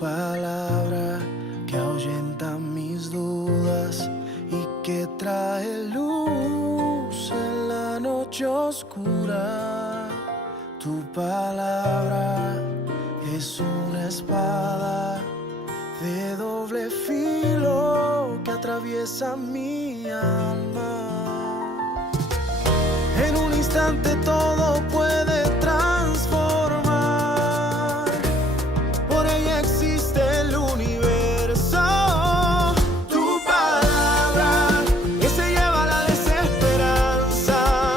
palabra que ahuyenta mis dudas y que trae luz en la noche oscura. Tu palabra es una espada de doble filo que atraviesa mi alma. En un instante todo puede transformar. Por ella existe el universo. Tu palabra que se lleva la desesperanza.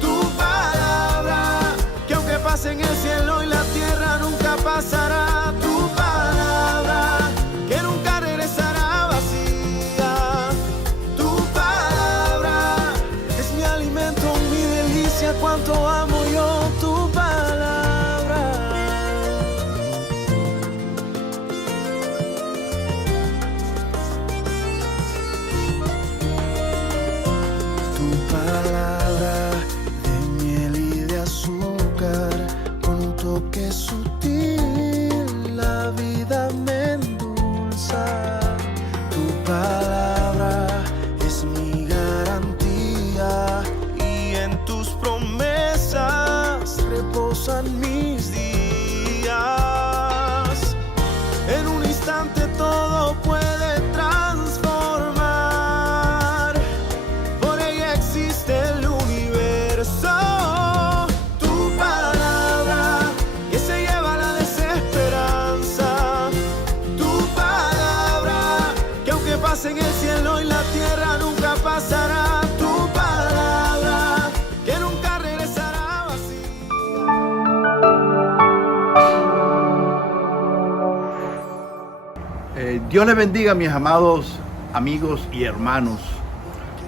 Tu palabra que aunque pase en el cielo y la tierra nunca pasará. Tu palabra que nunca regresará vacía. Tu palabra es mi alimento, mi delicia. Cuánto amo yo tu palabra. Tu palabra de miel y de azúcar, con un toque sutil la vida me endulza. Tu palabra es mi garantía y en tus promesas reposan mis días. En un instante todo puede transformar. Por ella existe el universo. Tu palabra que se lleva la desesperanza. Tu palabra que aunque pase en el cielo y la tierra nunca pasará. Tu palabra que nunca regresará vacía. Dios les bendiga, mis amados amigos y hermanos.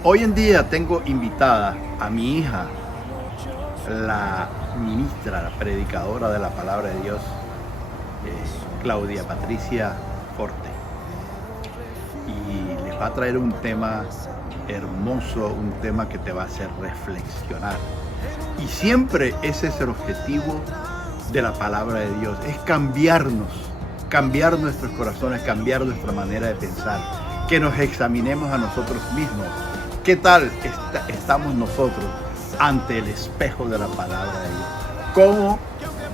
Hoy en día tengo invitada a mi hija, la ministra, la predicadora de la palabra de Dios, Claudia Patricia Forte. Y les va a traer un tema hermoso, un tema que te va a hacer reflexionar. Y siempre ese es el objetivo de la palabra de Dios, es cambiarnos, cambiar nuestros corazones, cambiar nuestra manera de pensar, que nos examinemos a nosotros mismos. ¿Qué tal estamos nosotros ante el espejo de la palabra de Dios? ¿Cómo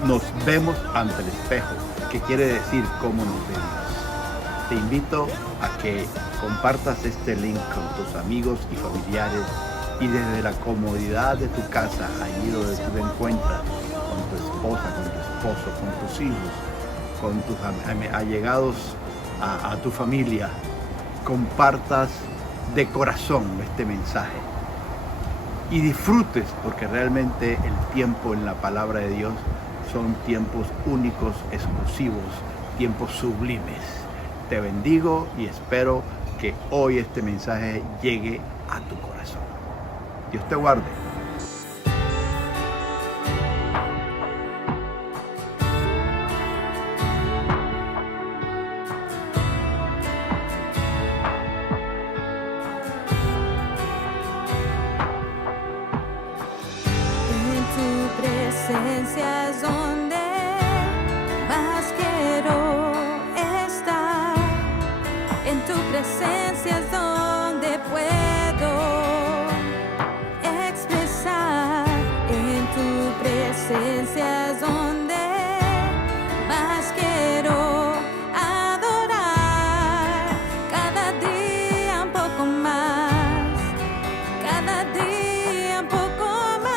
nos vemos ante el espejo? ¿Qué quiere decir cómo nos vemos? Te invito a que compartas este link con tus amigos y familiares y desde la comodidad de tu casa, allí donde tú te encuentras, con tu esposa, con tu esposo, con tus hijos, con tus allegados a tu familia, compartas de corazón este mensaje y disfrutes, porque realmente el tiempo en la palabra de Dios son tiempos únicos, exclusivos, tiempos sublimes. Te bendigo y espero que hoy este mensaje llegue a tu corazón. Dios te guarde. En tu presencia es donde más quiero estar. En tu presencia es donde puedo expresar. En tu presencia es donde más quiero adorar. Cada día un poco más. Cada día un poco más.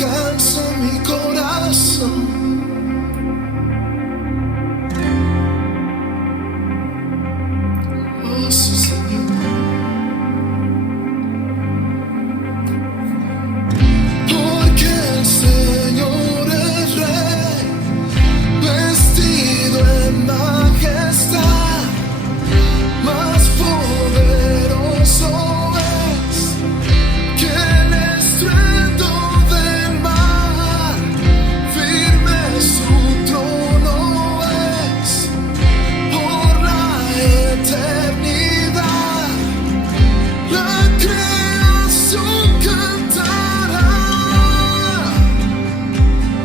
descanso en mi corazón. Oh, sí, Señor. Porque el Señor es Rey, vestido en majestad, más poderoso es que el estruendo del mar, firme su trono es por la eternidad. La creación cantará,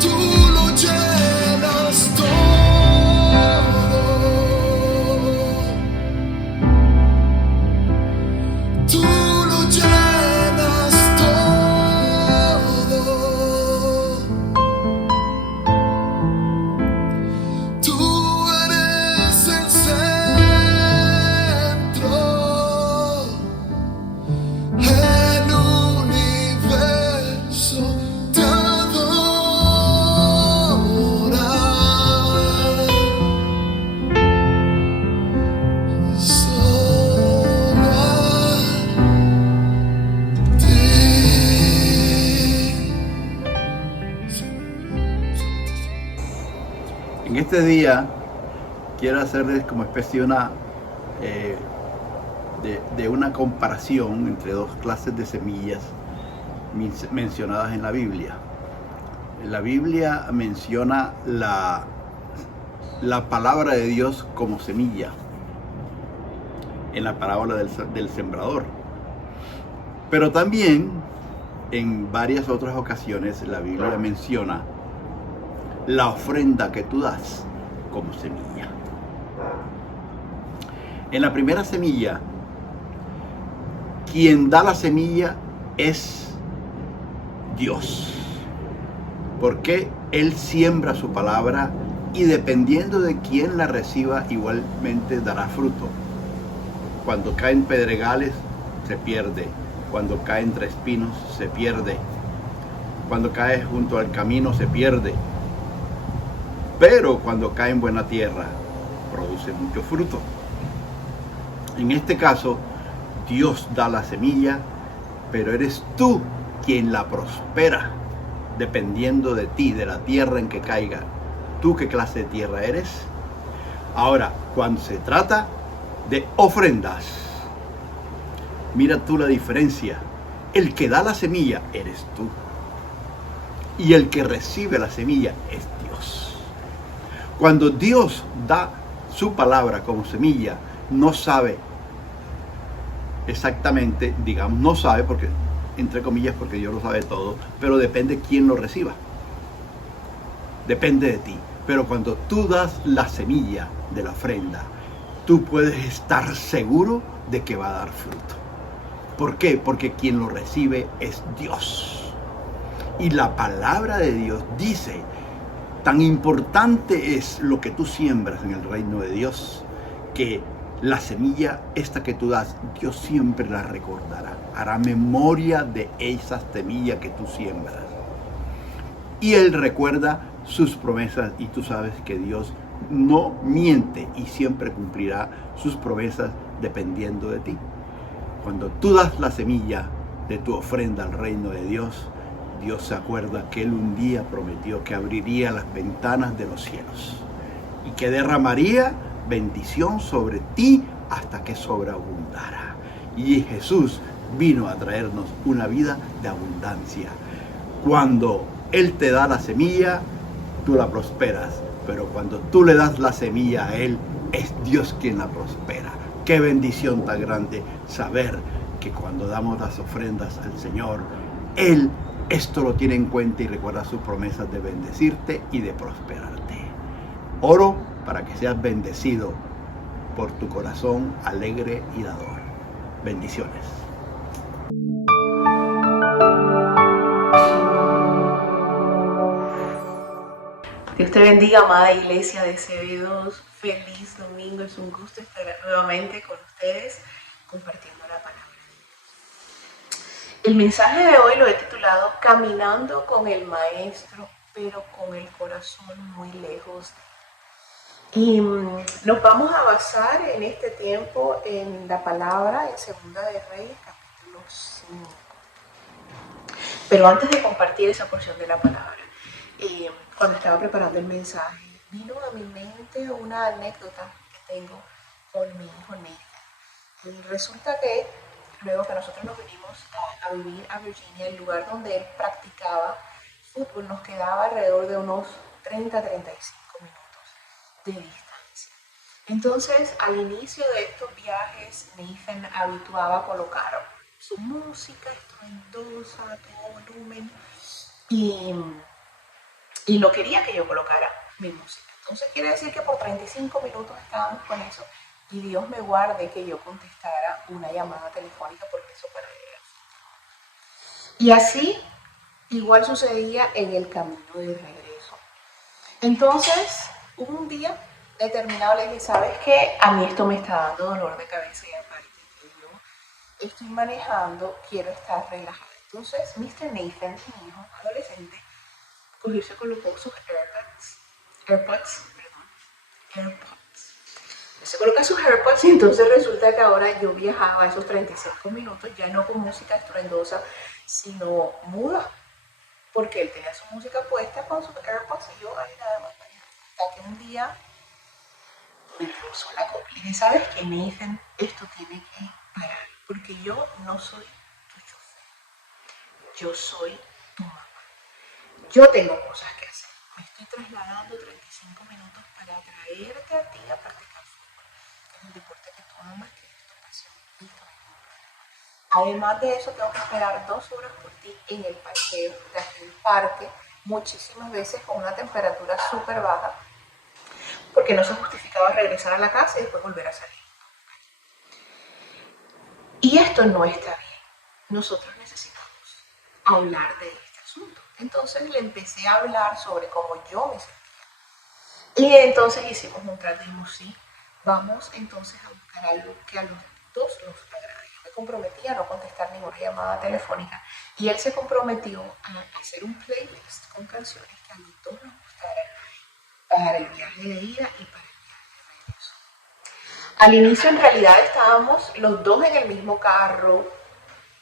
tú lo llenas todo, tú lo llenas todo, tú eres el centro. El universo te adora. Solo a ti. En este día quiero hacerles como especie de una comparación entre dos clases de semillas mencionadas en la Biblia. La Biblia menciona la palabra de Dios como semilla en la parábola del sembrador. Pero también en varias otras ocasiones la Biblia menciona la ofrenda que tú das como semilla. En la primera semilla, quien da la semilla es Dios, porque Él siembra su palabra y dependiendo de quién la reciba, igualmente dará fruto. Cuando caen pedregales, se pierde. Cuando cae entre espinos, se pierde. Cuando cae junto al camino, se pierde. Pero cuando cae en buena tierra, produce mucho fruto. En este caso, Dios da la semilla, pero eres tú quien la prospera, dependiendo de ti, de la tierra en que caiga. ¿Tú qué clase de tierra eres? Ahora, cuando se trata de ofrendas, mira tú la diferencia. El que da la semilla eres tú. Y el que recibe la semilla es Dios. Cuando Dios da su palabra como semilla, no sabe exactamente, digamos, no sabe porque, entre comillas, porque Dios lo sabe todo, pero depende quién lo reciba. Depende de ti. Pero cuando tú das la semilla de la ofrenda, tú puedes estar seguro de que va a dar fruto. ¿Por qué? Porque quien lo recibe es Dios. Y la palabra de Dios dice, tan importante es lo que tú siembras en el reino de Dios, que la semilla esta que tú das, Dios siempre la recordará. Hará memoria de esa semilla que tú siembras. Y Él recuerda sus promesas y tú sabes que Dios no miente y siempre cumplirá sus promesas dependiendo de ti. Cuando tú das la semilla de tu ofrenda al reino de Dios, Dios se acuerda que Él un día prometió que abriría las ventanas de los cielos y que derramaría bendición sobre ti hasta que sobreabundara. Y Jesús vino a traernos una vida de abundancia. Cuando Él te da la semilla, tú la prosperas, pero cuando tú le das la semilla a Él, es Dios quien la prospera. Qué bendición tan grande saber que cuando damos las ofrendas al Señor, Él esto lo tiene en cuenta y recuerda sus promesas de bendecirte y de prosperarte. Oro para que seas bendecido por tu corazón alegre y dador. Bendiciones. Dios te bendiga, amada iglesia de CB2. Feliz domingo. Es un gusto estar nuevamente con ustedes compartiendo la palabra de Dios. El mensaje de hoy lo he titulado Caminando con el Maestro, pero con el corazón muy lejos. Y nos vamos a basar en este tiempo en la palabra en Segunda de Reyes, capítulo 5. Pero antes de compartir esa porción de la palabra, cuando estaba preparando el mensaje, vino a mi mente una anécdota que tengo con mi hijo Nathan. Y resulta que luego que nosotros nos vinimos a vivir a Virginia, el lugar donde él practicaba fútbol nos quedaba alrededor de unos 30-35 minutos de distancia. Entonces, al inicio de estos viajes, Nathan habituaba a colocar su música estruendosa a todo volumen y no quería que yo colocara mi música. Entonces quiere decir que por 35 minutos estábamos con eso y Dios me guarde que yo contestara una llamada telefónica porque eso para él era. Y así igual sucedía en el camino de regreso. Entonces, un día determinado le dije, ¿sabes qué? A mí esto me está dando dolor de cabeza y aparte que yo estoy manejando, quiero estar relajada. Entonces, Mr. Nathan, mi hijo adolescente, cogió y se colocó sus AirPods. Se coloca sus AirPods y entonces resulta que ahora yo viajaba esos 35 minutos ya no con música estruendosa, sino muda, porque él tenía su música puesta con sus AirPods y yo ahí nada más. Hasta que un día me rozó la copa. Y dije, ¿sabes qué, Nathan? Esto tiene que parar, porque yo no soy tu chofer, yo soy tu mamá. Yo tengo cosas que hacer. Me estoy trasladando 35 minutos para traerte a ti a practicar fútbol, que es el deporte que tú amas, que es tu pasión. Listo. Además de eso, tengo que esperar 2 horas por ti en el parqueo de aquel parque, muchísimas veces con una temperatura súper baja, porque no se justificaba regresar a la casa y después volver a salir. Y esto no está bien. Nosotros necesitamos hablar de este asunto. Entonces le empecé a hablar sobre cómo yo me sentía. Y entonces hicimos un trato y dijimos, sí, vamos entonces a buscar algo que a los dos nos agrade. Yo me comprometí a no contestar ninguna llamada telefónica y él se comprometió a hacer un playlist con canciones que a los dos nos gustaran para el viaje de ida y para el viaje de regreso. Al inicio en realidad estábamos los dos en el mismo carro,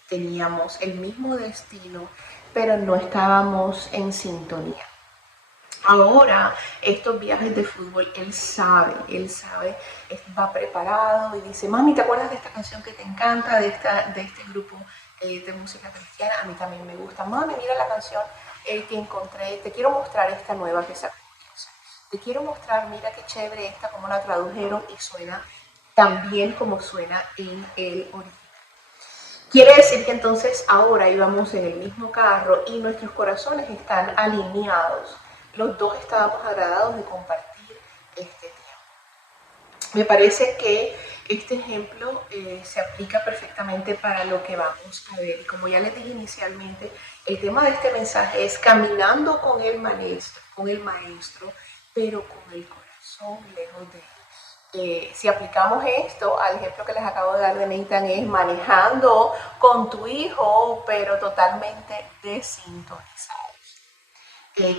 teníamos el mismo destino, pero no estábamos en sintonía. Ahora, estos viajes de fútbol, él sabe, va preparado y dice, mami, ¿te acuerdas de esta canción que te encanta, de este grupo de música cristiana? A mí también me gusta. Mami, mira la canción que encontré, te quiero mostrar esta nueva que sacó. Te quiero mostrar, mira qué chévere esta, cómo la tradujeron y suena tan bien como suena en el original. Quiere decir que entonces ahora íbamos en el mismo carro y nuestros corazones están alineados. Los dos estábamos agradados de compartir este tiempo. Me parece que este ejemplo se aplica perfectamente para lo que vamos a ver. Y como ya les dije inicialmente, el tema de este mensaje es caminando con el maestro, pero con el corazón lejos de él. Si aplicamos esto al ejemplo que les acabo de dar de Nathan, es manejando con tu hijo, pero totalmente desintonizados.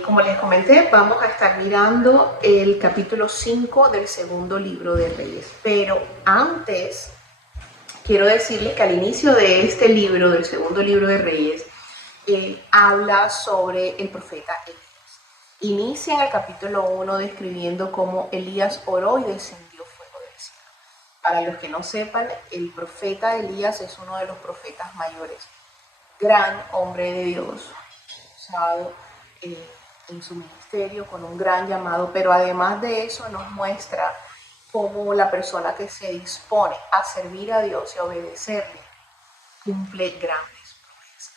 Como les comenté, vamos a estar mirando el capítulo 5 del segundo libro de Reyes. Pero antes, quiero decirles que al inicio de este libro, del segundo libro de Reyes, habla sobre el profeta Elías. Inicia en el capítulo 1 describiendo cómo Elías oró y descendió fuego del cielo. Para los que no sepan, el profeta Elías es uno de los profetas mayores, gran hombre de Dios, usado en su ministerio con un gran llamado, pero además de eso nos muestra cómo la persona que se dispone a servir a Dios y a obedecerle cumple grandes promesas.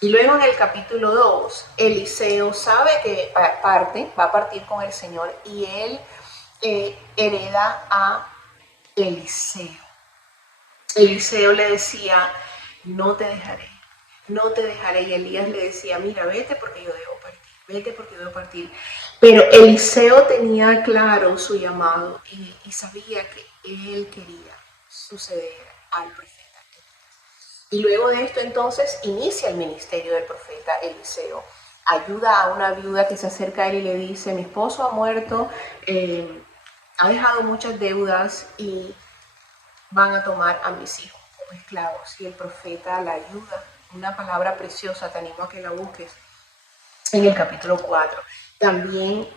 Y luego en el capítulo 2, Eliseo sabe que va a partir con el Señor y él hereda a Eliseo. Eliseo le decía, no te dejaré. Y Elías le decía, mira, vete porque yo debo partir. Pero Eliseo tenía claro su llamado y sabía que él quería suceder al profeta. Y luego de esto entonces inicia el ministerio del profeta Eliseo. Ayuda a una viuda que se acerca a él y le dice, mi esposo ha muerto, ha dejado muchas deudas y van a tomar a mis hijos como esclavos. Y el profeta la ayuda. Una palabra preciosa, te animo a que la busques en el capítulo 4. También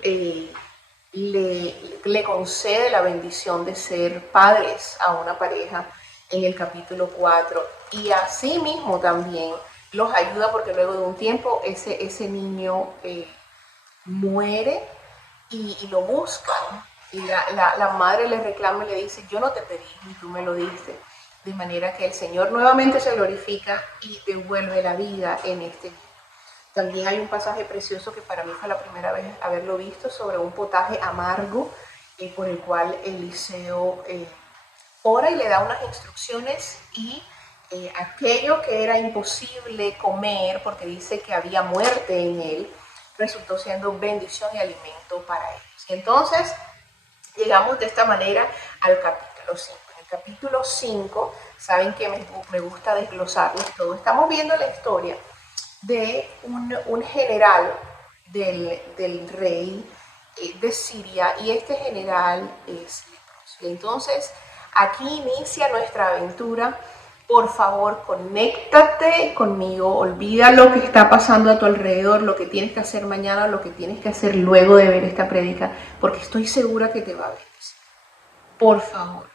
le concede la bendición de ser padres a una pareja en el capítulo 4. Y así mismo también los ayuda porque luego de un tiempo ese niño muere y lo buscan. Y la madre le reclama y le dice, yo no te pedí ni tú me lo diste. De manera que el Señor nuevamente se glorifica y devuelve la vida en este niño. También hay un pasaje precioso que para mí fue la primera vez haberlo visto sobre un potaje amargo por el cual Eliseo ora y le da unas instrucciones y aquello que era imposible comer porque dice que había muerte en él, resultó siendo bendición y alimento para ellos. Y entonces llegamos de esta manera al capítulo 5. En el capítulo 5, saben que me gusta desglosarles todo. Estamos viendo la historia de un general del rey de Siria y este general es leproso. Entonces, aquí inicia nuestra aventura. Por favor, conéctate conmigo, olvida lo que está pasando a tu alrededor, lo que tienes que hacer mañana, lo que tienes que hacer luego de ver esta prédica, porque estoy segura que te va a bendecir. Por favor,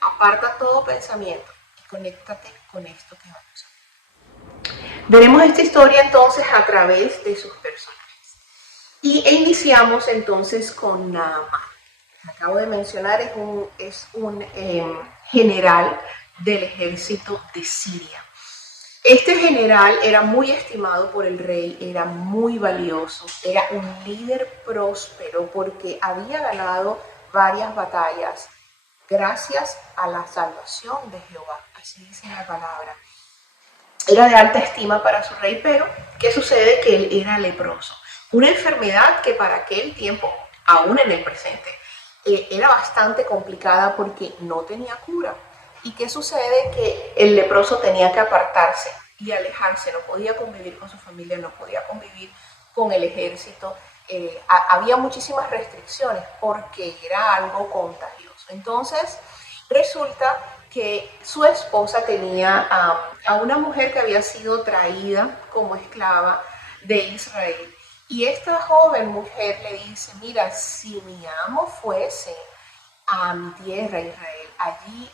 aparta todo pensamiento y conéctate con esto que vamos a ver. Veremos esta historia entonces a través de sus personajes. E iniciamos entonces con Naamán. Acabo de mencionar, es un general del ejército de Siria. Este general era muy estimado por el rey, era muy valioso, era un líder próspero porque había ganado varias batallas gracias a la salvación de Jehová, así dice la palabra. Era de alta estima para su rey, pero ¿qué sucede? Que él era leproso. Una enfermedad que para aquel tiempo, aún en el presente, era bastante complicada porque no tenía cura. ¿Y qué sucede? Que el leproso tenía que apartarse y alejarse, no podía convivir con su familia, no podía convivir con el ejército. Había muchísimas restricciones porque era algo contagioso. Entonces, resulta que su esposa tenía a una mujer que había sido traída como esclava de Israel. Y esta joven mujer le dice, mira, si mi amo fuese a mi tierra, Israel, allí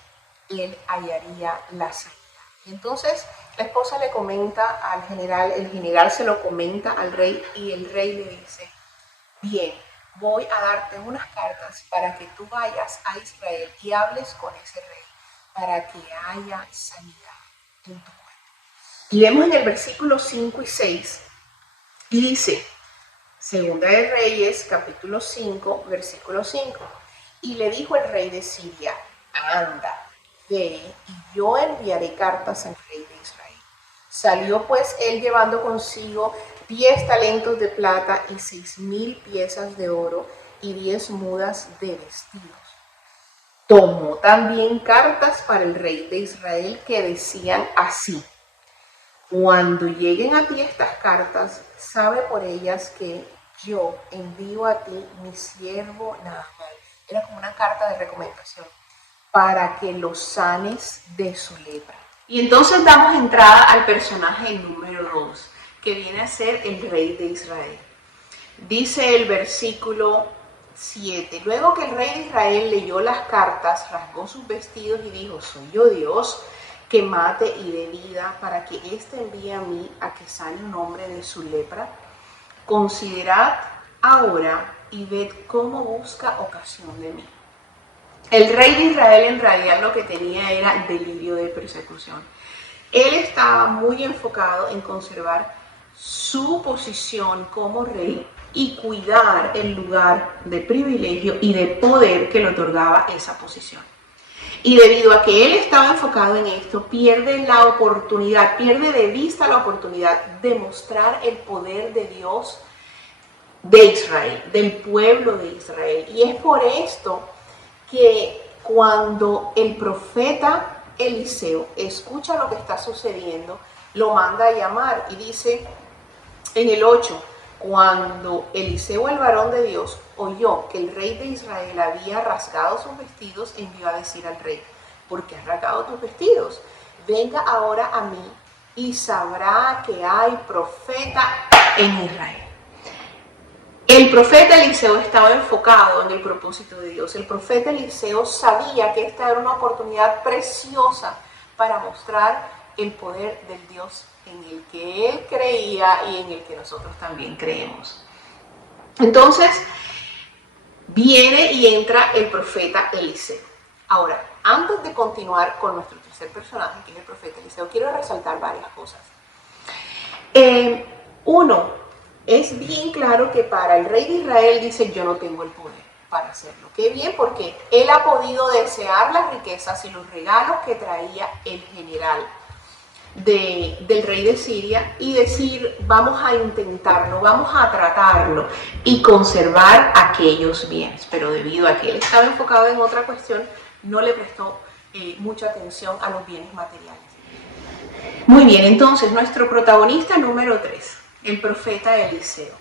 él hallaría la salida. Entonces la esposa le comenta al general, el general se lo comenta al rey y el rey le dice, bien, voy a darte unas cartas para que tú vayas a Israel y hables con ese rey para que haya sanidad en tu cuerpo. Y vemos en el versículo 5 y 6 y dice, Segunda de Reyes, capítulo 5, versículo 5, y le dijo el rey de Siria, anda, ve, y yo enviaré cartas al rey de Israel. Salió pues él llevando consigo 10 talentos de plata y 6,000 piezas de oro y 10 mudas de vestidos. Tomó también cartas para el rey de Israel que decían así, cuando lleguen a ti estas cartas, sabe por ellas que yo envío a ti mi siervo Naamán. Era como una carta de recomendación para que lo sanes de su lepra. Y entonces damos entrada al personaje número 2, que viene a ser el rey de Israel. Dice el versículo 7, luego que el rey de Israel leyó las cartas, rasgó sus vestidos y dijo, soy yo Dios que mate y dé vida para que éste envíe a mí a que sane un hombre de su lepra. Considerad ahora y ved cómo busca ocasión de mí. El rey de Israel en realidad lo que tenía era delirio de persecución. Él estaba muy enfocado en conservar su posición como rey y cuidar el lugar de privilegio y de poder que le otorgaba esa posición. Y debido a que él estaba enfocado en esto, pierde la oportunidad, pierde de vista la oportunidad de mostrar el poder de Dios de Israel, del pueblo de Israel. Y es por esto que cuando el profeta Eliseo escucha lo que está sucediendo, lo manda a llamar y dice en el 8, cuando Eliseo, el varón de Dios, oyó que el rey de Israel había rasgado sus vestidos, envió a decir al rey: ¿por qué has rasgado tus vestidos? Venga ahora a mí y sabrá que hay profeta en Israel. El profeta Eliseo estaba enfocado en el propósito de Dios. El profeta Eliseo sabía que esta era una oportunidad preciosa para mostrar el poder del Dios en el que él creía y en el que nosotros también creemos. Entonces, viene y entra el profeta Eliseo. Ahora, antes de continuar con nuestro tercer personaje, que es el profeta Eliseo, quiero resaltar varias cosas. Uno, es bien claro que para el rey de Israel dice: yo no tengo el poder para hacerlo. Qué bien, porque él ha podido desear las riquezas y los regalos que traía el general del rey de Siria y decir: vamos a intentarlo, vamos a tratarlo y conservar aquellos bienes. Pero debido a que él estaba enfocado en otra cuestión, no le prestó mucha atención a los bienes materiales. Muy bien, entonces nuestro protagonista número 3, el profeta Eliseo.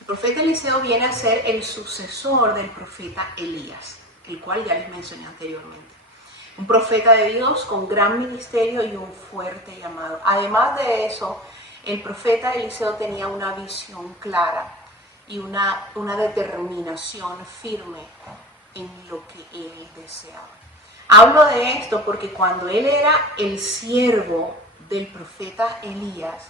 El profeta Eliseo viene a ser el sucesor del profeta Elías, el cual ya les mencioné anteriormente. Un profeta de Dios con gran ministerio y un fuerte llamado. Además de eso, el profeta Eliseo tenía una visión clara y una determinación firme en lo que él deseaba. Hablo de esto porque cuando él era el siervo del profeta Elías,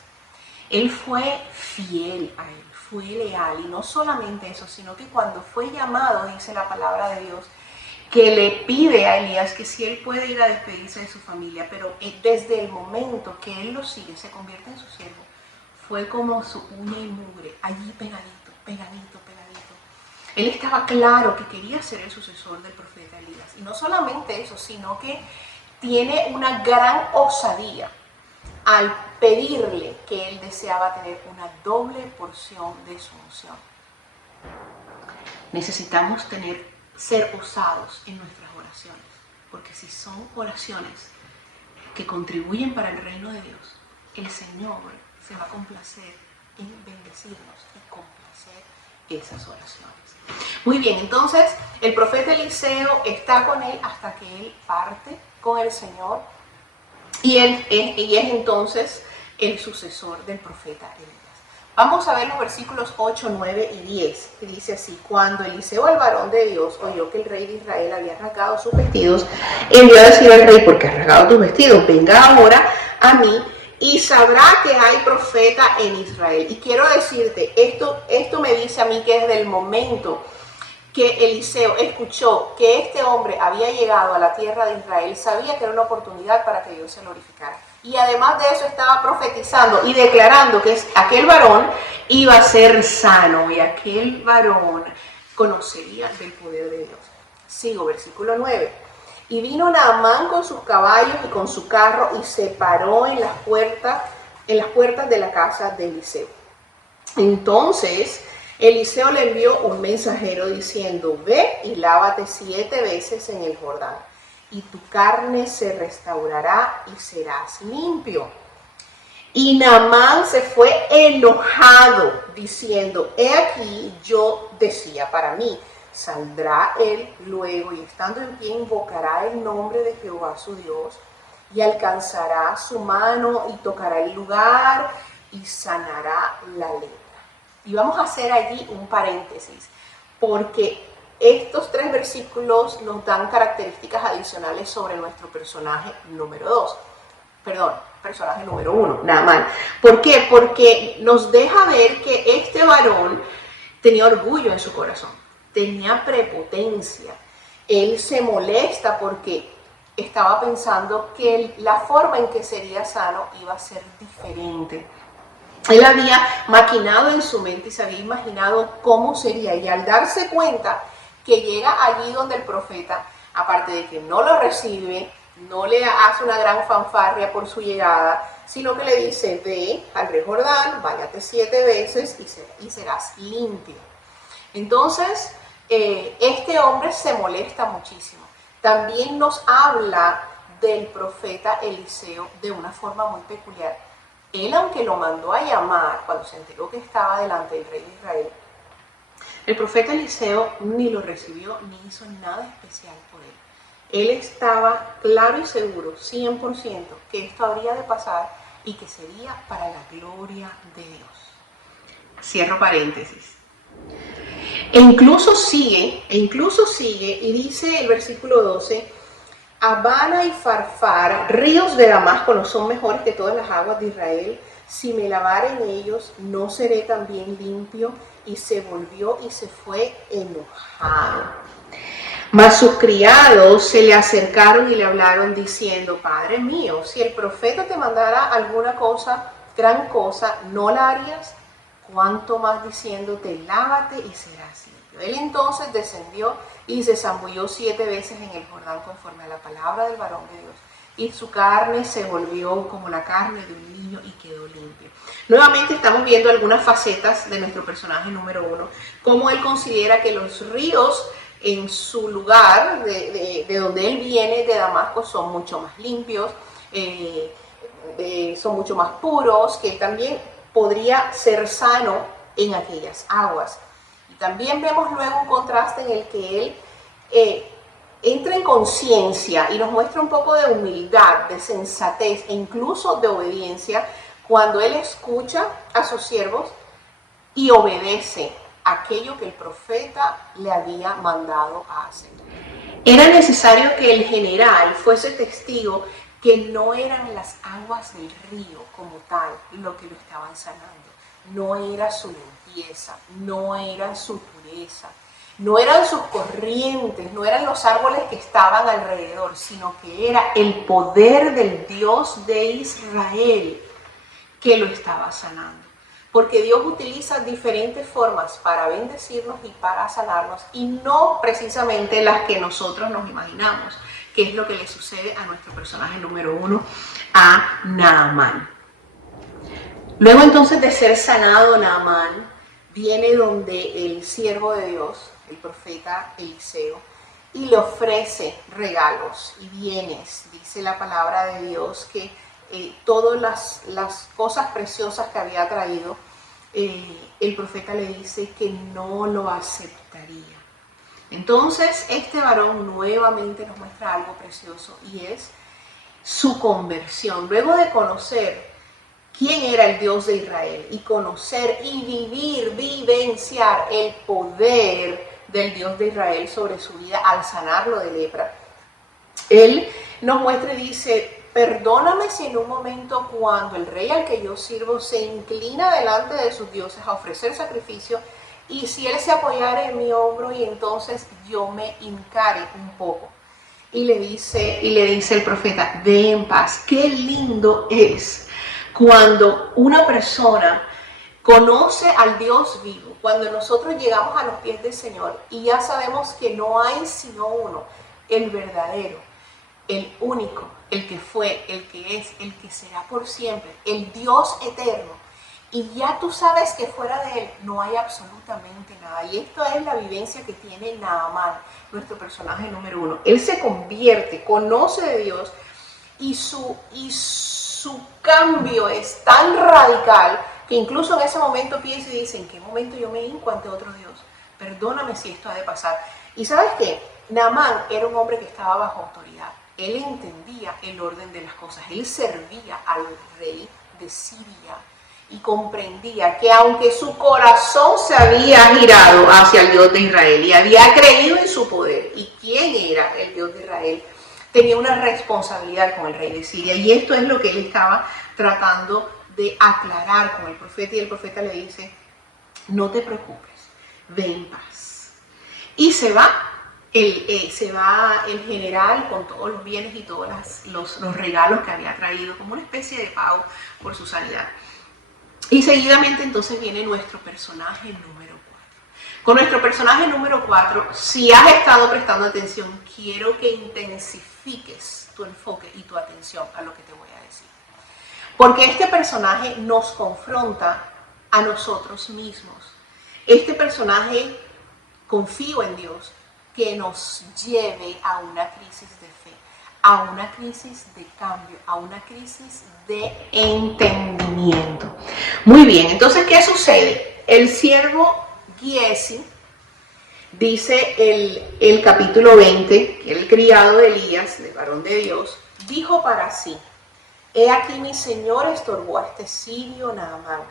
él fue fiel a él, fue leal. Y no solamente eso, sino que cuando fue llamado, dice la palabra de Dios, que le pide a Elías que si él puede ir a despedirse de su familia, pero desde el momento que él lo sigue, se convierte en su siervo, fue como su uña y mugre, allí pegadito, pegadito, pegadito. Él estaba claro que quería ser el sucesor del profeta Elías. Y no solamente eso, sino que tiene una gran osadía al pedirle que él deseaba tener una doble porción de su unción. Necesitamos ser osados en nuestras oraciones, porque si son oraciones que contribuyen para el reino de Dios, el Señor se va a complacer en bendecirnos y complacer esas oraciones. Muy bien, entonces el profeta Eliseo está con él hasta que él parte con el Señor y es entonces el sucesor del profeta Elías. Vamos a ver los versículos 8, 9 y 10, que dice así: cuando Eliseo, el varón de Dios, oyó que el rey de Israel había rasgado sus vestidos, envió a decir al rey: ¿por qué has rasgado tus vestidos? Venga ahora a mí y sabrá que hay profeta en Israel. Y quiero decirte, esto me dice a mí que desde el momento que Eliseo escuchó que este hombre había llegado a la tierra de Israel, sabía que era una oportunidad para que Dios se glorificara. Y además de eso estaba profetizando y declarando que aquel varón iba a ser sano y aquel varón conocería del poder de Dios. Sigo, versículo 9. Y vino Naamán con sus caballos y con su carro y se paró en las puertas de la casa de Eliseo. Entonces Eliseo le envió un mensajero diciendo: ve y lávate 7 veces en el Jordán, y tu carne se restaurará y serás limpio. Y Naamán se fue enojado, diciendo: he aquí, yo decía para mí, saldrá él luego y estando en pie invocará el nombre de Jehová su Dios, y alcanzará su mano y tocará el lugar y sanará la lepra. Y vamos a hacer allí un paréntesis, porque estos 3 versículos nos dan características adicionales sobre nuestro personaje número 2. Personaje número 1, Naamán. ¿Por qué? Porque nos deja ver que este varón tenía orgullo en su corazón, tenía prepotencia. Él se molesta porque estaba pensando que la forma en que sería sano iba a ser diferente. Él había maquinado en su mente y se había imaginado cómo sería, y al darse cuenta que llega allí donde el profeta, aparte de que no lo recibe, no le hace una gran fanfarria por su llegada, sino que le dice: ve al río Jordán, váyate 7 veces y serás limpio. Entonces, este hombre se molesta muchísimo. También nos habla del profeta Eliseo de una forma muy peculiar. Él, aunque lo mandó a llamar cuando se enteró que estaba delante del rey de Israel, el profeta Eliseo ni lo recibió ni hizo nada especial por él. Él estaba claro y seguro, 100%, que esto habría de pasar y que sería para la gloria de Dios. Cierro paréntesis. E incluso sigue y dice el versículo 12, Abana y Farfar, ríos de Damasco, no son mejores que todas las aguas de Israel. Si me lavare en ellos, no seré también limpio. Y se volvió y se fue enojado. Mas sus criados se le acercaron y le hablaron diciendo, Padre mío, si el profeta te mandara alguna cosa, gran cosa, ¿no la harías? Cuanto más diciéndote, lávate y serás limpio. Él entonces descendió y se zambulló 7 veces en el Jordán conforme a la palabra del varón de Dios. Y su carne se volvió como la carne de un niño y quedó limpio. Nuevamente estamos viendo algunas facetas de nuestro personaje número 1, cómo él considera que los ríos en su lugar, de donde él viene, de Damasco, son mucho más limpios, son mucho más puros, que también podría ser sano en aquellas aguas. Y también vemos luego un contraste en el que él entra en conciencia y nos muestra un poco de humildad, de sensatez e incluso de obediencia cuando él escucha a sus siervos y obedece aquello que el profeta le había mandado a hacer. Era necesario que el general fuese testigo que no eran las aguas del río como tal lo que lo estaban sanando, no era su limpieza, no era su pureza, no eran sus corrientes, no eran los árboles que estaban alrededor, sino que era el poder del Dios de Israel que lo estaba sanando. Porque Dios utiliza diferentes formas para bendecirnos y para sanarnos, y no precisamente las que nosotros nos imaginamos, que es lo que le sucede a nuestro personaje número 1, a Naamán. Luego entonces de ser sanado Naamán, viene donde el siervo de Dios, el profeta Eliseo, y le ofrece regalos y bienes. Dice la palabra de Dios que todas las cosas preciosas que había traído, el profeta le dice que no lo aceptaría. Entonces este varón nuevamente nos muestra algo precioso y es su conversión. Luego de conocer quién era el Dios de Israel y conocer y vivenciar el poder del Dios de Israel sobre su vida al sanarlo de lepra, él nos muestra y dice, perdóname si en un momento cuando el rey al que yo sirvo se inclina delante de sus dioses a ofrecer sacrificio, y si él se apoyara en mi hombro y entonces yo me hincare un poco. Y le dice el profeta, ve en paz. Qué lindo es cuando una persona conoce al Dios vivo, cuando nosotros llegamos a los pies del Señor y ya sabemos que no hay sino uno, el verdadero, el único, el que fue, el que es, el que será por siempre, el Dios eterno. Y ya tú sabes que fuera de él no hay absolutamente nada. Y esto es la vivencia que tiene Naamán, nuestro personaje número 1. Él se convierte, conoce de Dios y su cambio es tan radical que incluso en ese momento piensa y dice, ¿en qué momento yo me hinco ante otro Dios? Perdóname si esto ha de pasar. Y ¿sabes qué? Naamán era un hombre que estaba bajo autoridad. Él entendía el orden de las cosas. Él servía al rey de Siria y comprendía que aunque su corazón se había girado hacia el Dios de Israel y había creído en su poder y quién era el Dios de Israel, tenía una responsabilidad con el rey de Siria. Y esto es lo que él estaba tratando de aclarar con el profeta. Y el profeta le dice, no te preocupes, ve en paz. Y se va el general con todos los bienes y todos los regalos que había traído como una especie de pago por su sanidad. Y seguidamente entonces viene nuestro personaje número 4. Con nuestro personaje número 4, si has estado prestando atención, quiero que intensifiques tu enfoque y tu atención a lo que te voy a decir. Porque este personaje nos confronta a nosotros mismos. Este personaje, confío en Dios, que nos lleve a una crisis de fe, a una crisis de cambio, a una crisis de entendimiento. Muy bien, entonces, ¿qué sucede? El siervo Giesi, dice el capítulo 20, que el criado de Elías, del varón de Dios, dijo para sí: he aquí mi señor estorbó a este sirio Naamán,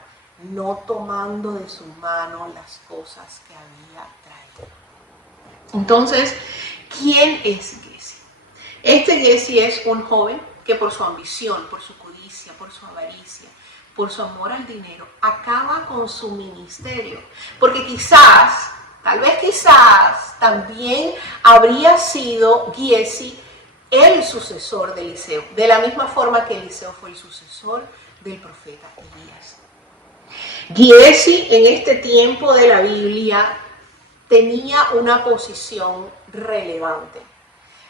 no tomando de su mano las cosas que había traído. Entonces, ¿quién es Giesi? Este Giesi es un joven que por su ambición, por su codicia, por su avaricia, por su amor al dinero, acaba con su ministerio. Porque quizás, tal vez quizás, también habría sido Giesi el sucesor de Eliseo, de la misma forma que Eliseo fue el sucesor del profeta Elías. Giesi en este tiempo de la Biblia tenía una posición relevante.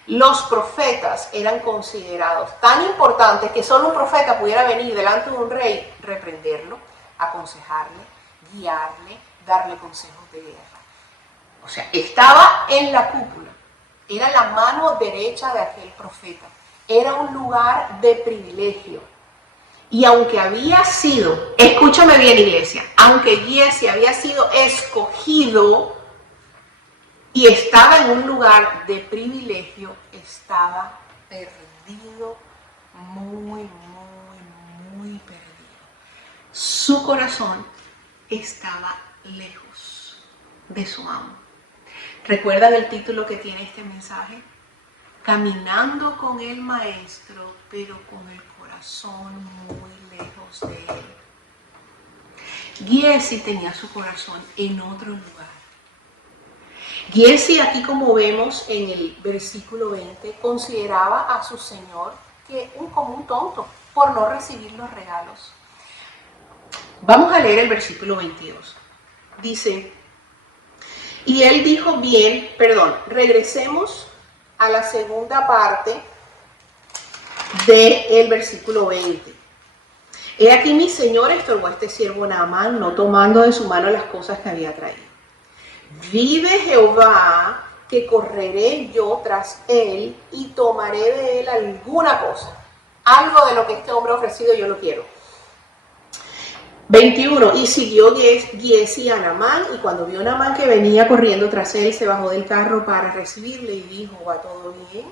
Los profetas eran considerados tan importantes que solo un profeta pudiera venir delante de un rey, reprenderlo, aconsejarle, guiarle, darle consejos de guerra. O sea, estaba en la cúpula, era la mano derecha de aquel profeta, era un lugar de privilegio. Y aunque había sido, escúchame bien iglesia, aunque Giesi había sido escogido y estaba en un lugar de privilegio, estaba perdido, muy perdido. Su corazón estaba lejos de su amo. ¿Recuerdan el título que tiene este mensaje? Caminando con el maestro, pero con el corazón muy lejos de él. Giesi tenía su corazón en otro lugar. Giesi, aquí como vemos en el versículo 20, consideraba a su señor como un tonto por no recibir los regalos. Vamos a leer el versículo 22. Dice: y él dijo regresemos a la segunda parte del versículo 20. He aquí mi señor estorbó a este siervo Naamán, no tomando de su mano las cosas que había traído. Vive Jehová que correré yo tras él y tomaré de él alguna cosa. Algo de lo que este hombre ha ofrecido yo lo quiero. 21. Y siguió Giesi a Naamán, y cuando vio a Naamán que venía corriendo tras él, se bajó del carro para recibirle y dijo: ¿va todo bien?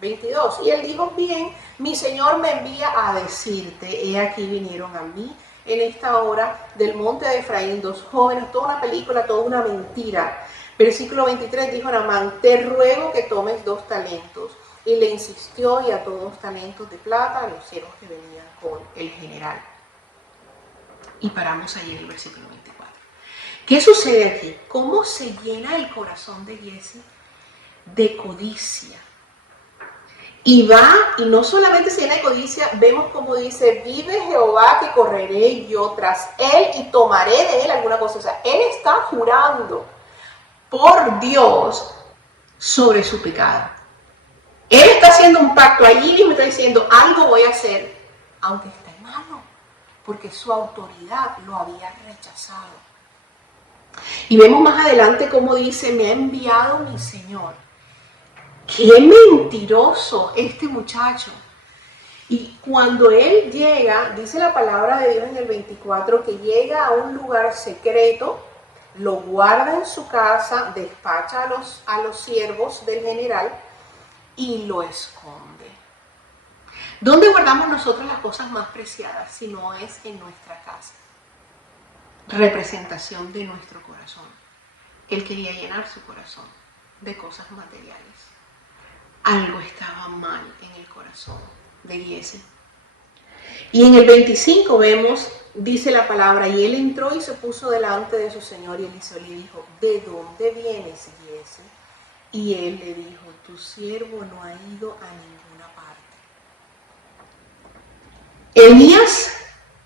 22. Y él dijo: bien, mi señor me envía a decirte, he aquí vinieron a mí en esta hora del monte de Efraín 2 jóvenes, toda una película, toda una mentira. Versículo 23, dijo Naamán: te ruego que tomes 2 talentos. Y le insistió y ató 2 talentos de plata a los siervos que venían con el general. Y paramos ahí en el versículo 24. ¿Qué sucede aquí? ¿Cómo se llena el corazón de Giesi de codicia? Y va, y no solamente se llena de codicia, vemos como dice: vive Jehová que correré yo tras él y tomaré de él alguna cosa. O sea, él está jurando por Dios sobre su pecado. Él está haciendo un pacto allí mismo, está diciendo: algo voy a hacer, aunque esté malo, porque su autoridad lo había rechazado. Y vemos más adelante cómo dice: me ha enviado mi Señor. ¡Qué mentiroso este muchacho! Y cuando él llega, dice la palabra de Dios en el 24, que llega a un lugar secreto, lo guarda en su casa, despacha a los siervos del general y lo esconde. ¿Dónde guardamos nosotros las cosas más preciadas si no es en nuestra casa? Representación de nuestro corazón. Él quería llenar su corazón de cosas materiales. Algo estaba mal en el corazón de Giesi. Y en el 25 vemos, dice la palabra: y él entró y se puso delante de su señor, y Eliseo le dijo: ¿de dónde vienes, Giesi? Y él le dijo: tu siervo no ha ido a ninguna parte.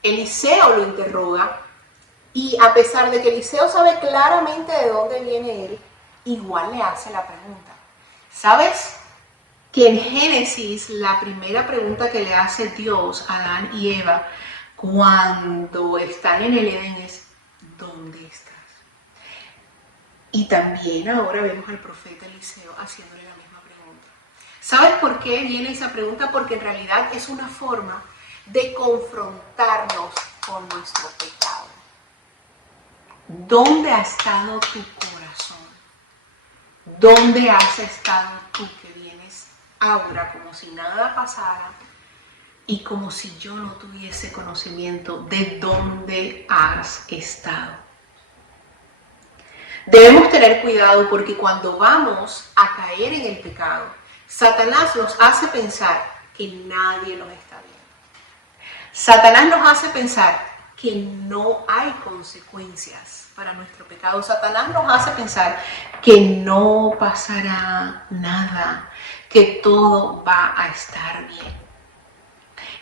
Eliseo lo interroga, y a pesar de que Eliseo sabe claramente de dónde viene él, igual le hace la pregunta. ¿Sabes que en Génesis la primera pregunta que le hace Dios a Adán y Eva cuando están en el Edén es: ¿dónde estás? Y también ahora vemos al profeta Eliseo haciéndole la misma pregunta. ¿Sabes por qué viene esa pregunta? Porque en realidad es una forma de confrontarnos con nuestro pecado. ¿Dónde ha estado tu corazón? ¿Dónde has estado tú que vienes ahora como si nada pasara y como si yo no tuviese conocimiento de dónde has estado? Debemos tener cuidado porque cuando vamos a caer en el pecado, Satanás nos hace pensar que nadie nos está viendo. Satanás nos hace pensar que no hay consecuencias para nuestro pecado. Satanás nos hace pensar que no pasará nada, que todo va a estar bien.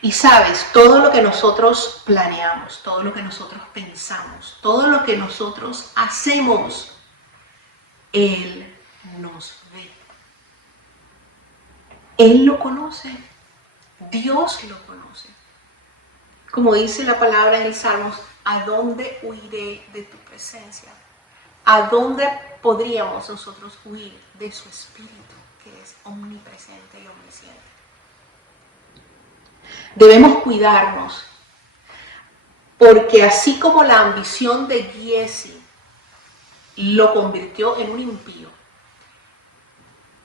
Y sabes, todo lo que nosotros planeamos, todo lo que nosotros pensamos, todo lo que nosotros hacemos, Él nos ve. Él lo conoce. Dios lo conoce. Como dice la palabra en el Salmos, ¿a dónde huiré de tu presencia? ¿A dónde podríamos nosotros huir de su Espíritu, que es omnipresente y omnisciente? Debemos cuidarnos, porque así como la ambición de Giezi lo convirtió en un impío,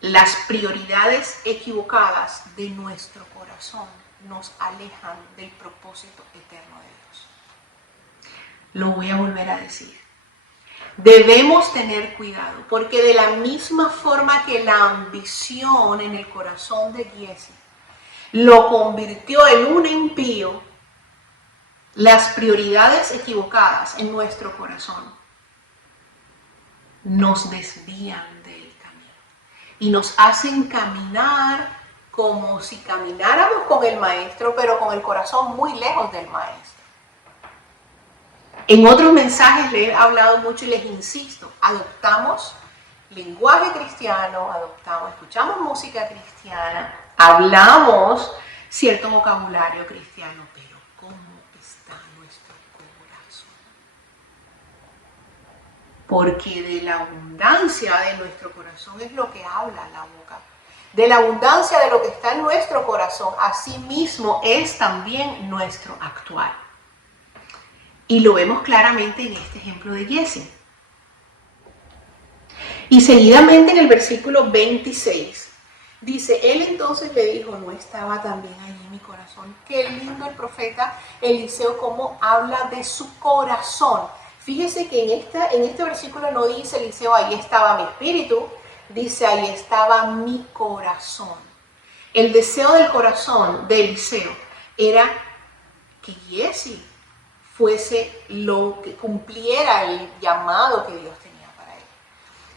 las prioridades equivocadas de nuestro corazón nos alejan del propósito eterno de Dios. Lo voy a volver a decir. Debemos tener cuidado, porque de la misma forma que la ambición en el corazón de Giezi lo convirtió en un impío, las prioridades equivocadas en nuestro corazón nos desvían del camino y nos hacen caminar como si camináramos con el maestro, pero con el corazón muy lejos del maestro. En otros mensajes les he hablado mucho y les insisto, adoptamos lenguaje cristiano, escuchamos música cristiana, hablamos cierto vocabulario cristiano, pero ¿cómo está nuestro corazón? Porque de la abundancia de nuestro corazón es lo que habla la boca. De la abundancia de lo que está en nuestro corazón, así mismo es también nuestro actuar. Y lo vemos claramente en este ejemplo de Giezi. Y seguidamente en el versículo 26, dice, él entonces le dijo, ¿no estaba también allí mi corazón? Qué lindo el profeta Eliseo cómo habla de su corazón. Fíjese que en este versículo no dice Eliseo, ahí estaba mi espíritu, dice, ahí estaba mi corazón. El deseo del corazón de Eliseo era que Giezi fuese lo que cumpliera el llamado que Dios tenía para él.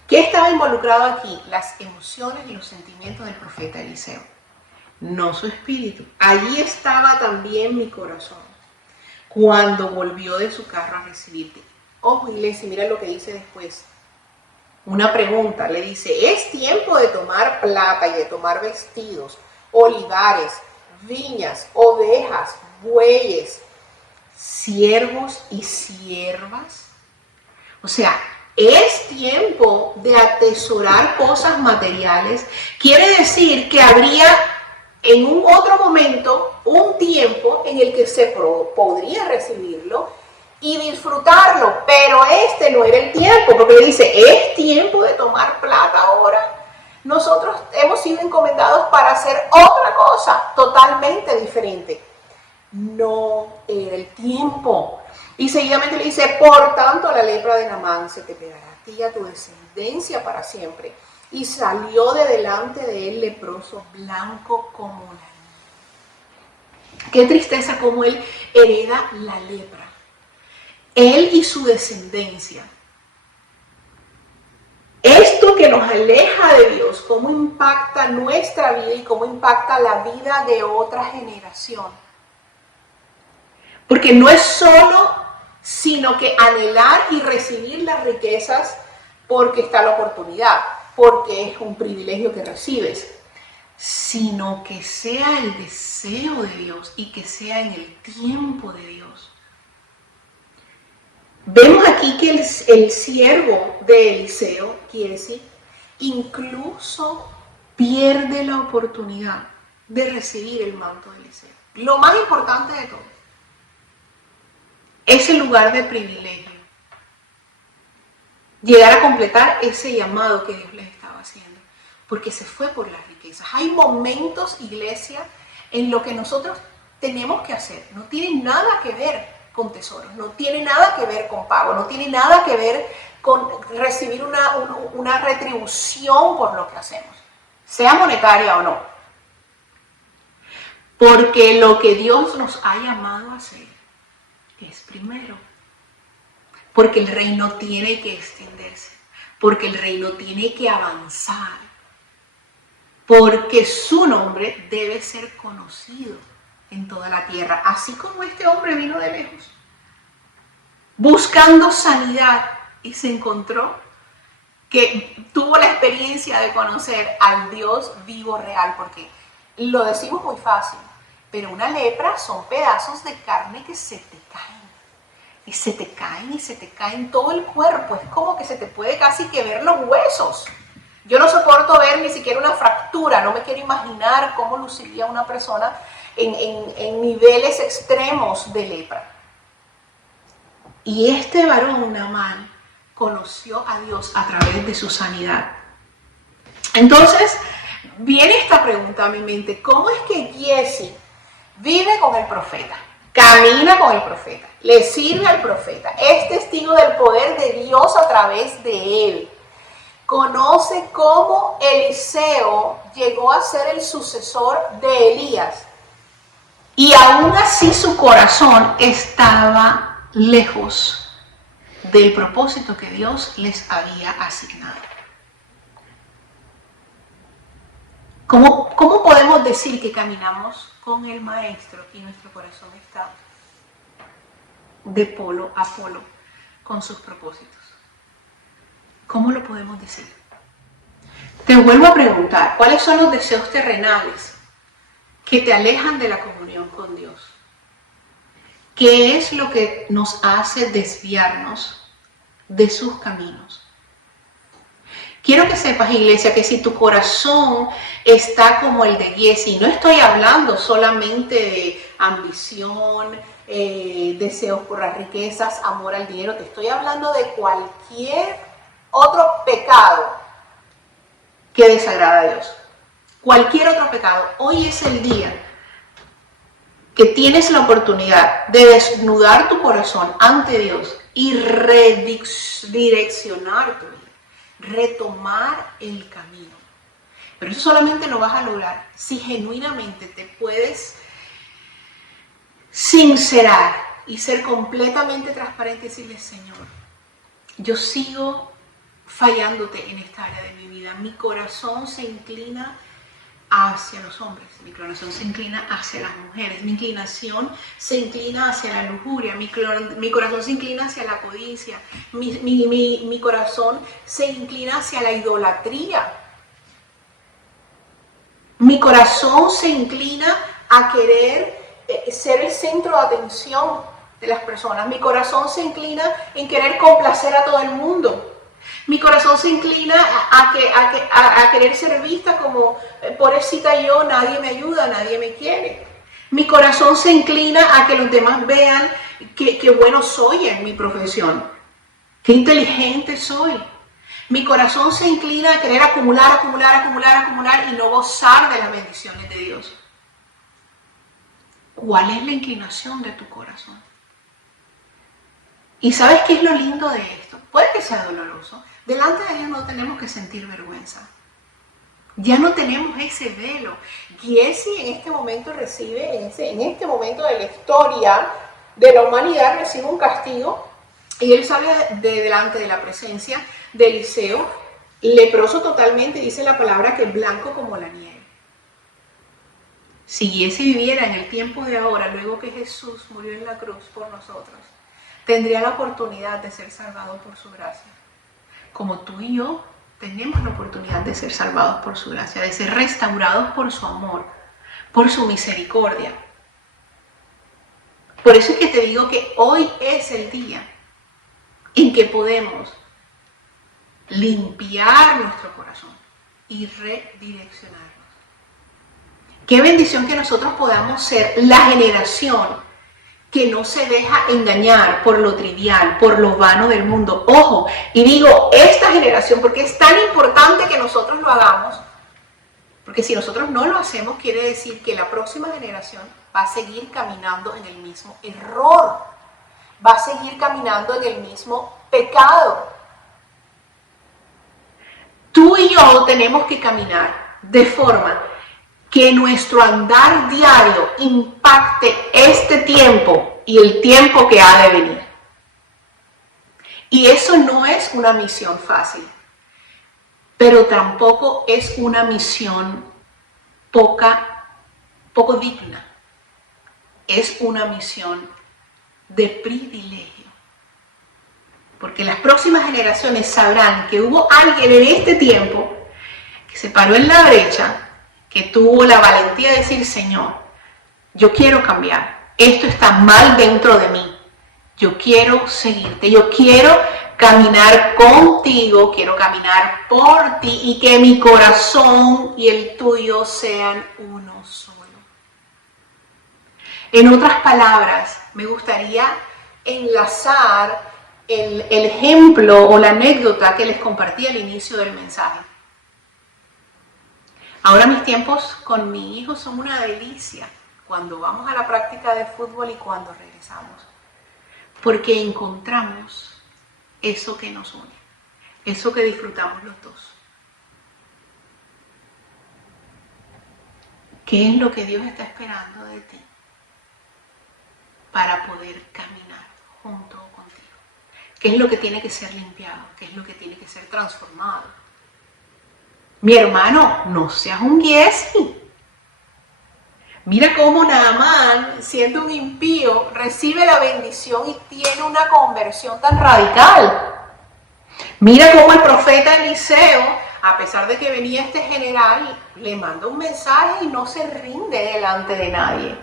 ¿Qué estaba involucrado aquí? Las emociones y los sentimientos del profeta Eliseo, no su espíritu. Allí estaba también mi corazón cuando volvió de su carro a recibirte. Ojo, iglesia, mira lo que dice después. Una pregunta, le dice, es tiempo de tomar plata y de tomar vestidos, olivares, viñas, ovejas, bueyes, siervos y siervas. O sea, es tiempo de atesorar cosas materiales. Quiere decir que habría en un otro momento un tiempo en el que se podría recibirlo y disfrutarlo, pero este no era el tiempo, porque le dice, es tiempo de tomar plata ahora. Nosotros hemos sido encomendados para hacer otra cosa totalmente diferente. No era el tiempo. Y seguidamente le dice, por tanto la lepra de Naamán se te pegará a ti y a tu descendencia para siempre. Y salió de delante de él leproso, blanco como la nieve. Qué tristeza como él hereda la lepra. Él y su descendencia. Esto que nos aleja de Dios, cómo impacta nuestra vida y cómo impacta la vida de otra generación. Porque no es solo, sino que anhelar y recibir las riquezas porque está la oportunidad, porque es un privilegio que recibes, sino que sea el deseo de Dios y que sea en el tiempo de Dios. Vemos aquí que el siervo de Eliseo, Giezi, incluso pierde la oportunidad de recibir el manto de Eliseo. Lo más importante de todo, ese lugar de privilegio, llegar a completar ese llamado que Dios les estaba haciendo, porque se fue por las riquezas. Hay momentos, iglesia, en lo que nosotros tenemos que hacer. No tiene nada que ver con tesoros, no tiene nada que ver con pago, no tiene nada que ver con recibir una retribución por lo que hacemos, sea monetaria o no. Porque lo que Dios nos ha llamado a hacer es primero. Porque el reino tiene que extenderse, porque el reino tiene que avanzar, porque su nombre debe ser conocido en toda la tierra, así como este hombre vino de lejos, buscando sanidad y se encontró que tuvo la experiencia de conocer al Dios vivo real, porque lo decimos muy fácil, pero una lepra son pedazos de carne que se te caen. Y se te caen todo el cuerpo. Es como que se te puede casi que ver los huesos. Yo no soporto ver ni siquiera una fractura. No me quiero imaginar cómo luciría una persona en niveles extremos de lepra. Y este varón, Naamán, conoció a Dios a través de su sanidad. Entonces, viene esta pregunta a mi mente. ¿Cómo es que Giezi vive con el profeta? Camina con el profeta, le sirve al profeta, es testigo del poder de Dios a través de él. Conoce cómo Eliseo llegó a ser el sucesor de Elías. Y aún así su corazón estaba lejos del propósito que Dios les había asignado. ¿Cómo podemos decir que caminamos con el Maestro y nuestro corazón está de polo a polo con sus propósitos? ¿Cómo lo podemos decir? Te vuelvo a preguntar, ¿cuáles son los deseos terrenales que te alejan de la comunión con Dios? ¿Qué es lo que nos hace desviarnos de sus caminos? Quiero que sepas, iglesia, que si tu corazón está como el de Giezi, no estoy hablando solamente de ambición, deseos por las riquezas, amor al dinero, te estoy hablando de cualquier otro pecado que desagrada a Dios. Cualquier otro pecado. Hoy es el día que tienes la oportunidad de desnudar tu corazón ante Dios y redireccionar tu vida. Retomar el camino. Pero eso solamente lo vas a lograr si genuinamente te puedes sincerar y ser completamente transparente y decirle: Señor, yo sigo fallándote en esta área de mi vida. Mi corazón se inclina hacia los hombres, mi corazón se inclina hacia las mujeres, mi inclinación se inclina hacia la lujuria, mi corazón se inclina hacia la codicia, mi corazón se inclina hacia la idolatría, mi corazón se inclina a querer ser el centro de atención de las personas, mi corazón se inclina en querer complacer a todo el mundo. Mi corazón se inclina a querer ser vista como pobrecita yo, nadie me ayuda, nadie me quiere. Mi corazón se inclina a que los demás vean que bueno soy en mi profesión, qué inteligente soy. Mi corazón se inclina a querer acumular y no gozar de las bendiciones de Dios. ¿Cuál es la inclinación de tu corazón? ¿Y sabes qué es lo lindo de esto? Puede que sea doloroso. Delante de Dios no tenemos que sentir vergüenza. Ya no tenemos ese velo. Giezi en este momento recibe, en este momento de la historia de la humanidad, recibe un castigo y él sale de delante de la presencia de Eliseo, leproso totalmente, dice la palabra que es blanco como la nieve. Si Giezi viviera en el tiempo de ahora, luego que Jesús murió en la cruz por nosotros, tendría la oportunidad de ser salvado por su gracia. Como tú y yo tenemos la oportunidad de ser salvados por su gracia, de ser restaurados por su amor, por su misericordia. Por eso es que te digo que hoy es el día en que podemos limpiar nuestro corazón, y redireccionarnos. Qué bendición que nosotros podamos ser la generación que no se deja engañar por lo trivial, por lo vano del mundo. Ojo, y digo esta generación porque es tan importante que nosotros lo hagamos, porque si nosotros no lo hacemos, quiere decir que la próxima generación va a seguir caminando en el mismo error, va a seguir caminando en el mismo pecado. Tú y yo tenemos que caminar de forma que nuestro andar diario impacte este tiempo y el tiempo que ha de venir. Y eso no es una misión fácil, pero tampoco es una misión poco digna. Es una misión de privilegio. Porque las próximas generaciones sabrán que hubo alguien en este tiempo que se paró en la brecha, que tuvo la valentía de decir, Señor, yo quiero cambiar, esto está mal dentro de mí, yo quiero seguirte, yo quiero caminar contigo, quiero caminar por ti y que mi corazón y el tuyo sean uno solo. En otras palabras, me gustaría enlazar el ejemplo o la anécdota que les compartí al inicio del mensaje. Ahora mis tiempos con mi hijo son una delicia cuando vamos a la práctica de fútbol y cuando regresamos, porque encontramos eso que nos une, eso que disfrutamos los dos. ¿Qué es lo que Dios está esperando de ti para poder caminar junto contigo? ¿Qué es lo que tiene que ser limpiado? ¿Qué es lo que tiene que ser transformado? Mi hermano, no seas un Giesi. Mira cómo Naamán, siendo un impío, recibe la bendición y tiene una conversión tan radical. Mira cómo el profeta Eliseo, a pesar de que venía este general, le manda un mensaje y no se rinde delante de nadie.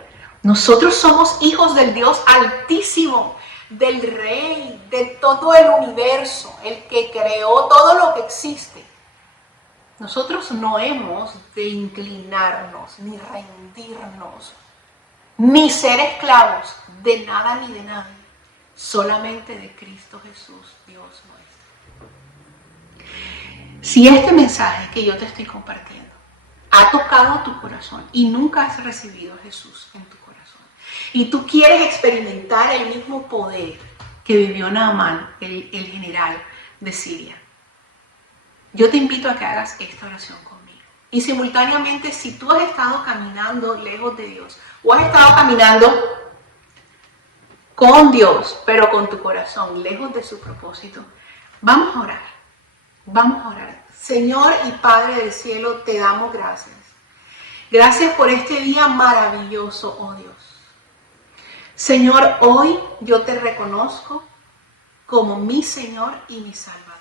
Nosotros somos hijos del Dios Altísimo, del Rey, de todo el universo, el que creó todo lo que existe. Nosotros no hemos de inclinarnos, ni rendirnos, ni ser esclavos de nada ni de nadie, solamente de Cristo Jesús, Dios nuestro. Si este mensaje que yo te estoy compartiendo ha tocado tu corazón y nunca has recibido a Jesús en tu corazón, y tú quieres experimentar el mismo poder que vivió Naamán, el general de Siria, yo te invito a que hagas esta oración conmigo. Y simultáneamente, si tú has estado caminando lejos de Dios, o has estado caminando con Dios, pero con tu corazón lejos de su propósito, vamos a orar. Vamos a orar. Señor y Padre del cielo, te damos gracias. Gracias por este día maravilloso, oh Dios. Señor, hoy yo te reconozco como mi Señor y mi Salvador.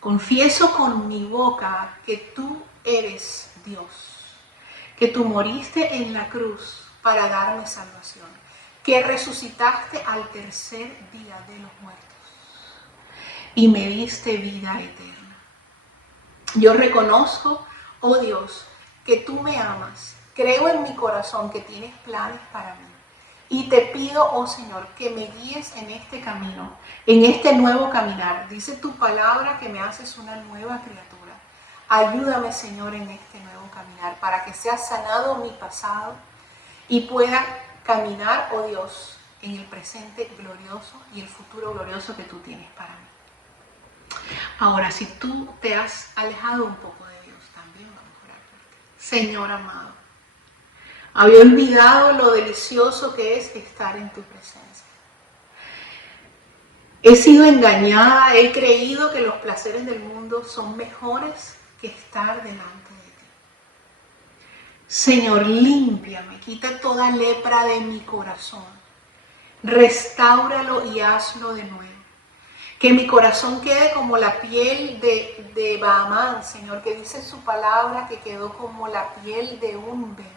Confieso con mi boca que tú eres Dios, que tú moriste en la cruz para darme salvación, que resucitaste al tercer día de los muertos y me diste vida eterna. Yo reconozco, oh Dios, que tú me amas, creo en mi corazón que tienes planes para mí. Y te pido, oh Señor, que me guíes en este camino, en este nuevo caminar. Dice tu palabra que me haces una nueva criatura. Ayúdame, Señor, en este nuevo caminar para que sea sanado mi pasado y pueda caminar, oh Dios, en el presente glorioso y el futuro glorioso que tú tienes para mí. Ahora, si tú te has alejado un poco de Dios, también vamos a orar por ti. Señor amado, había olvidado lo delicioso que es estar en tu presencia. He sido engañada, he creído que los placeres del mundo son mejores que estar delante de ti. Señor, límpiame, quita toda lepra de mi corazón. Restáuralo y hazlo de nuevo. Que mi corazón quede como la piel de Baamán, Señor, que dice su palabra que quedó como la piel de un bebé.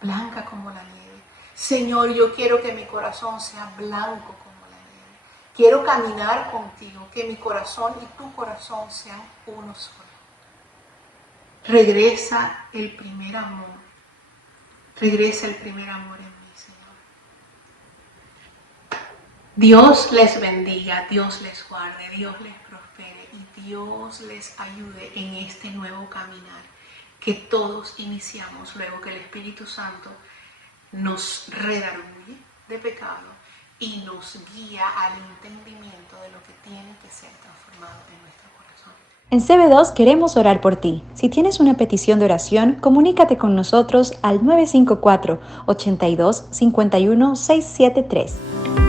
Blanca como la nieve. Señor, yo quiero que mi corazón sea blanco como la nieve. Quiero caminar contigo, que mi corazón y tu corazón sean uno solo. Regresa el primer amor. Regresa el primer amor en mí, Señor. Dios les bendiga, Dios les guarde, Dios les prospere y Dios les ayude en este nuevo caminar que todos iniciamos luego que el Espíritu Santo nos redarguye de pecado y nos guía al entendimiento de lo que tiene que ser transformado en nuestro corazón. En CB2 queremos orar por ti. Si tienes una petición de oración, comunícate con nosotros al 954-82-51-673.